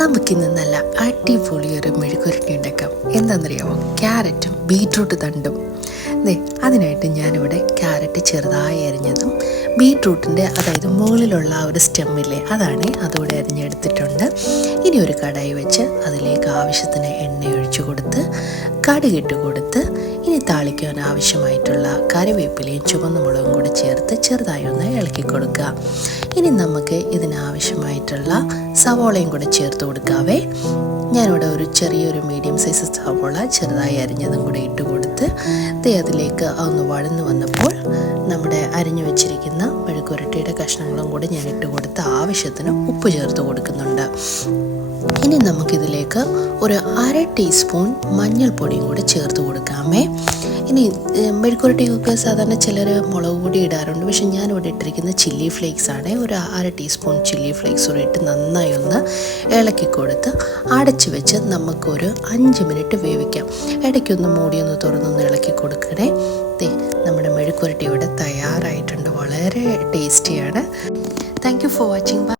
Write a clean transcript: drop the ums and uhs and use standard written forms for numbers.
നമുക്കിന്ന് നല്ല അടിപൊളി ഒരു മെഴുകുരുട്ടി ഉണ്ടാക്കാം. എന്താണെന്നറിയാമോ? ക്യാരറ്റും ബീട്രൂട്ട് തണ്ടും. അതിനായിട്ട് ഞാനിവിടെ ക്യാരറ്റ് ചെറുതായി അരിഞ്ഞതും ബീട്രൂട്ടിൻ്റെ അതായത് മുകളിലുള്ള ആ ഒരു സ്റ്റെമ്മില്ലേ അതുകൂടെ അരിഞ്ഞെടുത്തിട്ടുണ്ട്. ഇനി ഒരു കടായി വെച്ച് അതിലേക്ക് ആവശ്യത്തിന് എണ്ണ ഒഴിച്ചു കൊടുത്ത് കടുകിട്ട് കൊടുത്ത് ഇനി താളിക്കാൻ ആവശ്യമായിട്ടുള്ള കറിവേപ്പിലയും ചുവന്ന മുളകും കൂടി ചേർത്ത് ചെറുതായി ഒന്ന് ഇളക്കി കൊടുക്കുക. ഇനി നമുക്ക് ഇതിനാവശ്യമായിട്ടുള്ള സവോളയും കൂടി ചേർത്ത് കൊടുക്കാവേ. ഞാനിവിടെ ഒരു ചെറിയൊരു മീഡിയം സൈസ് സവോള ചെറുതായി അരിഞ്ഞതും കൂടി ഇട്ട് കൊടുത്ത് അതിലേക്ക് ഒന്ന് വഴന്ന് വന്നപ്പോൾ നമ്മുടെ അരിഞ്ഞു വെച്ചിരിക്കുന്ന മെഴുകുരുട്ടിയുടെ കഷ്ണങ്ങളും കൂടി ഞാൻ ഇട്ട് കൊടുത്ത് ആവശ്യത്തിന് ഉപ്പ് ചേർത്ത് കൊടുക്കുന്നുണ്ട്. ഇനി നമുക്കിതിലേക്ക് ഒരു 1/2 ടീസ്പൂൺ മഞ്ഞൾപ്പൊടിയും കൂടി ചേർത്ത് കൊടുക്കാമേ. ഇനി മെഴുകുരുട്ടിയൊക്കെ സാധാരണ ചിലർ മുളക് പൊടി ഇടാറുണ്ട്, പക്ഷെ ഞാനിവിടെ ഇട്ടിരിക്കുന്ന ചില്ലി ഫ്ലേക്സ് ആണ്. ഒരു 1/2 ടീസ്പൂൺ ചില്ലി ഫ്ലേക്സ് കൂടെ ഇട്ട് നന്നായി ഒന്ന് ഇളക്കി കൊടുത്ത് അടച്ച് വെച്ച് നമുക്കൊരു 5 മിനിറ്റ് വേവിക്കാം. ഇടയ്ക്കൊന്ന് മൂടിയൊന്ന് തുറന്നൊന്ന് ഇളക്കി കൊടുക്കണേ. നമ്മുടെ മെഴുകുരുട്ടി ഇവിടെ തയ്യാറായിട്ടുണ്ട്. വളരെ ടേസ്റ്റിയാണ്. Thank you for watching.